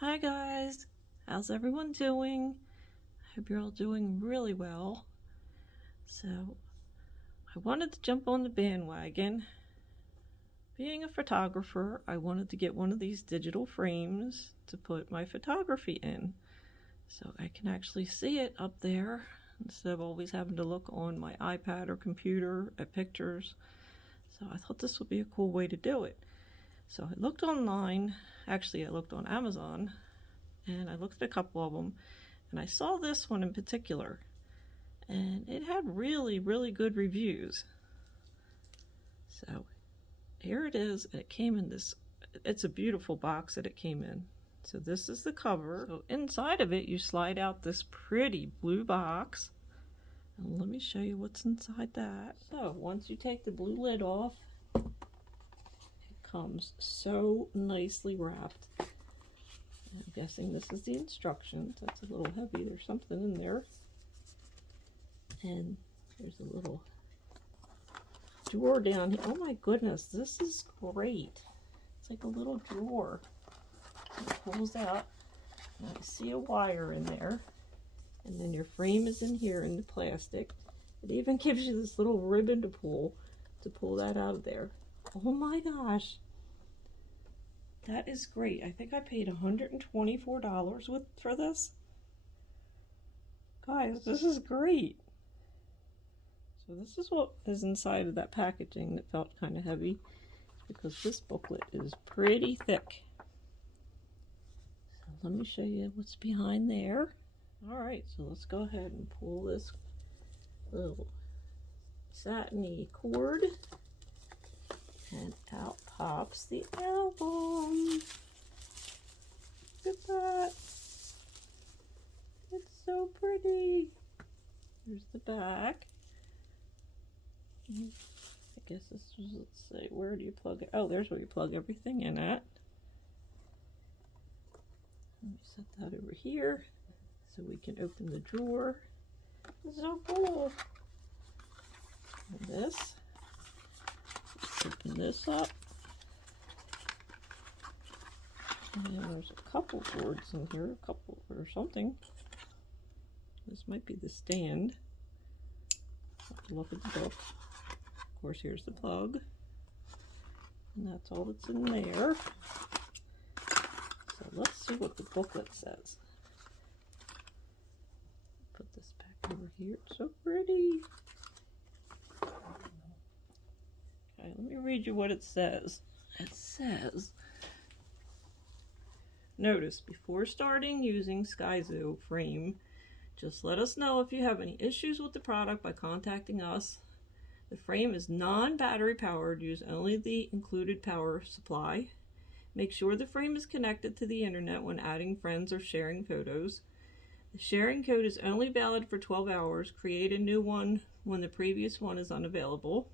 Hi guys, how's everyone doing? I hope you're all doing really well. So, I wanted to jump on the bandwagon. Being a photographer, I wanted to get one of these digital frames to put my photography in, so I can actually see it up there instead of always having to look on my iPad or computer at pictures. So I thought this would be a cool way to do it. So I looked online, actually I looked on Amazon, and I looked at a couple of them, and I saw this one in particular, and it had really good reviews. So here it is, and it came in this, it's a beautiful box that it came in. So this is the cover. So inside of it you slide out this pretty blue box, and let me show you what's inside that. So once you take the blue lid off, it comes so nicely wrapped. I'm guessing this is the instructions. That's a little heavy. There's something in there. And there's a little drawer down here. Oh my goodness, this is great. It's like a little drawer. It pulls out. And I see a wire in there. And then your frame is in here in the plastic. It even gives you this little ribbon to pull that out of there. Oh my gosh. That is great. I think I paid $124 for this. Guys, this is great. So this is what is inside of that packaging that felt kind of heavy, because this booklet is pretty thick. So let me show you what's behind there. Alright, so let's go ahead and pull this little satiny cord. And out pops the album. Look at that. It's so pretty. Here's the back. I guess this was, let's see, where do you plug it? Oh, there's where you plug everything in at. Let me set that over here so we can open the drawer. It's so cool. And this. Open this up, and there's a couple cords in here, a couple or something. This might be the stand. Have to look at the book. Of course, here's the plug, and that's all that's in there. So let's see what the booklet says. Put this back over here. It's so pretty. Let me read you what it says. It says, notice, before starting using SKYZOO frame, just let us know if you have any issues with the product by contacting us. The frame is non-battery powered. Use only the included power supply. Make sure the frame is connected to the internet when adding friends or sharing photos. The sharing code is only valid for 12 hours. Create a new one when the previous one is unavailable.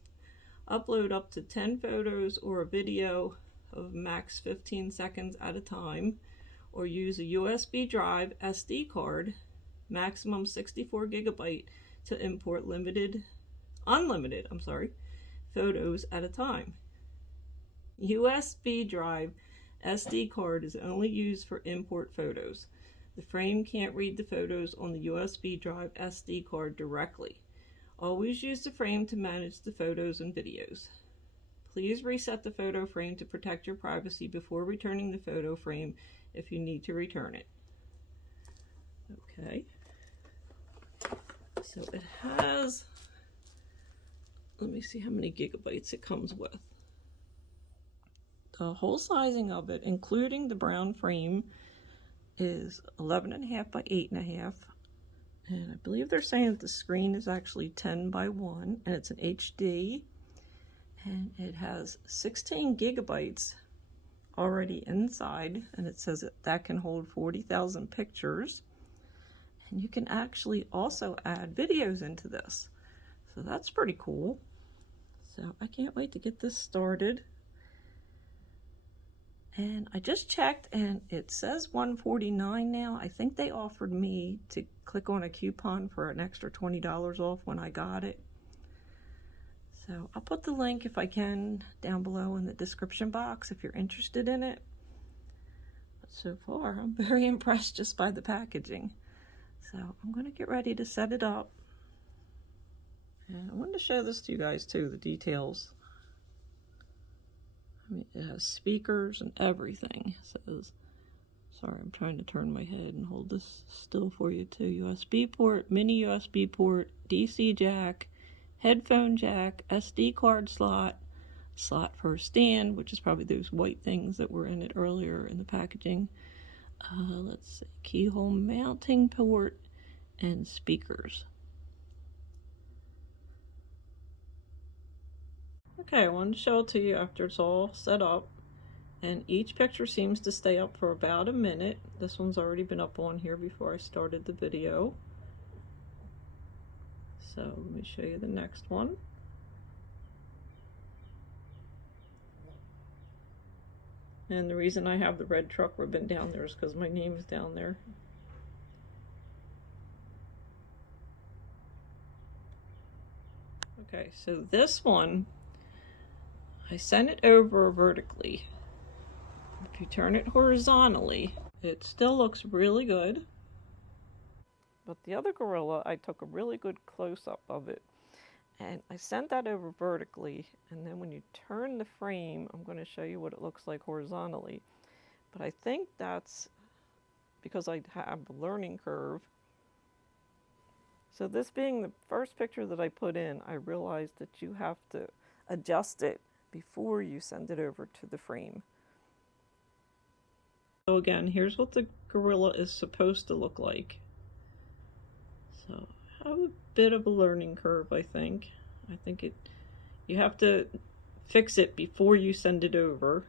Upload up to 10 photos or a video of max 15 seconds at a time, or use a USB drive SD card, maximum 64 gigabyte, to import unlimited photos at a time. USB drive SD card is only used for import photos. The frame can't read the photos on the USB drive SD card directly. Always use the frame to manage the photos and videos. Please reset the photo frame to protect your privacy before returning the photo frame if you need to return it. Okay. So it has, let me see how many gigabytes it comes with. The whole sizing of it, including the brown frame, is 11.5 by 8.5. And I believe they're saying that the screen is actually 10 by 1, and it's an HD, and it has 16 gigabytes already inside, and it says that can hold 40,000 pictures, and you can actually also add videos into this, so that's pretty cool. So I can't wait to get this started. And I just checked, and it says $149 now. I think they offered me to click on a coupon for an extra $20 off when I got it. So I'll put the link, if I can, down below in the description box if you're interested in it. so far. I'm very impressed just by the packaging. So I'm going to get ready to set it up. And I wanted to show this to you guys too, the details. I mean, it has speakers and everything. It says, sorry, I'm trying to turn my head and hold this still for you too. USB port, mini USB port, DC jack, headphone jack, SD card slot, slot for a stand, which is probably those white things that were in it earlier in the packaging. Let's see, keyhole mounting port, and speakers. Okay, I wanted to show it to you after it's all set up. And each picture seems to stay up for about a minute. This one's already been up on here before I started the video. So let me show you the next one. And the reason I have the red truck ribbon down there is because my name is down there. Okay, so this one, I sent it over vertically. If you turn it horizontally, it still looks really good. But the other gorilla, I took a really good close-up of it. And I sent that over vertically, and then when you turn the frame, I'm going to show you what it looks like horizontally. But I think that's because I have a learning curve. So this being the first picture that I put in, I realized that you have to adjust it before you send it over to the frame. So again, here's what the gorilla is supposed to look like. So I have a bit of a learning curve, I think. You have to fix it before you send it over,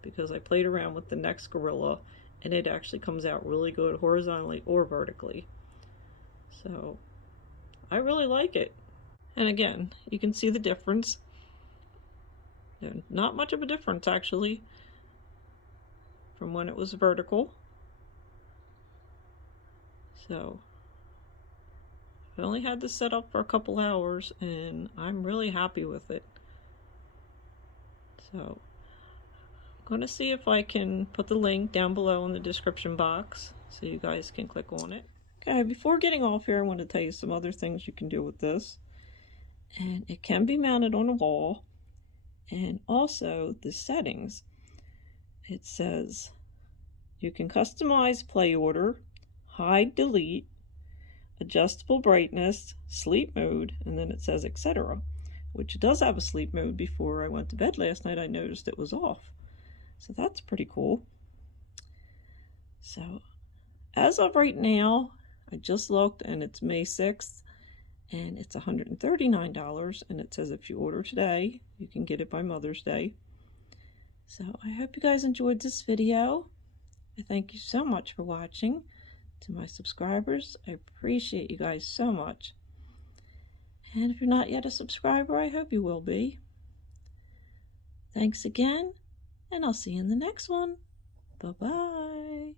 because I played around with the next gorilla and it actually comes out really good horizontally or vertically. So I really like it. And again, you can see the difference. Not much of a difference actually from when it was vertical. So I only had this set up for a couple hours and I'm really happy with it. So I'm going to see if I can put the link down below in the description box so you guys can click on it. Okay, before getting off here, I want to tell you some other things you can do with this. And it can be mounted on a wall. And also the settings. It says you can customize play order, hide, delete, adjustable brightness, sleep mode, and then it says etc. Which does have a sleep mode. Before I went to bed last night, I noticed it was off. So that's pretty cool. So as of right now, I just looked and it's May 6th and it's $139, and it says if you order today, you can get it by Mother's Day. So I hope you guys enjoyed this video. I thank you so much for watching. To my subscribers, I appreciate you guys so much. And if you're not yet a subscriber, I hope you will be. Thanks again, and I'll see you in the next one. Bye-bye.